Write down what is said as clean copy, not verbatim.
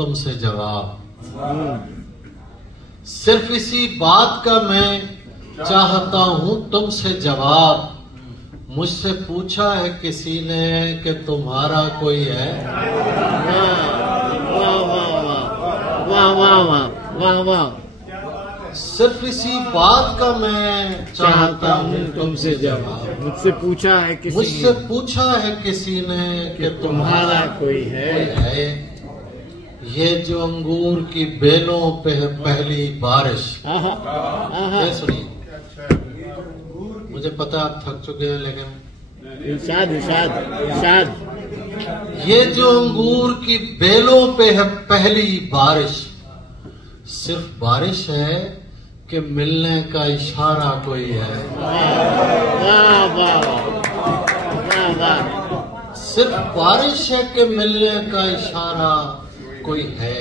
तुमसे जवाब। सिर्फ इसी बात का मैं चाहता हूं तुमसे जवाब। मुझसे पूछा है किसी ने कि तुम्हारा कोई है? वाह वाह वाह वाह वाह वाह वाह वाह। सिर्फ इसी बात का मैं चाहता हूँ तुमसे जवाब। मुझसे पूछा है किसी ने कि तुम्हारा कोई है? ये जो अंगूर की बेलों पे है पहली बारिश। ये सुनिए, मुझे पता आप थक चुके हैं लेकिन इरशाद इरशाद इरशाद। ये जो अंगूर की बेलों पे है पहली बारिश, सिर्फ बारिश है कि मिलने का इशारा कोई है। वाह वाह वाह वाह। सिर्फ बारिश है कि मिलने का इशारा कोई है।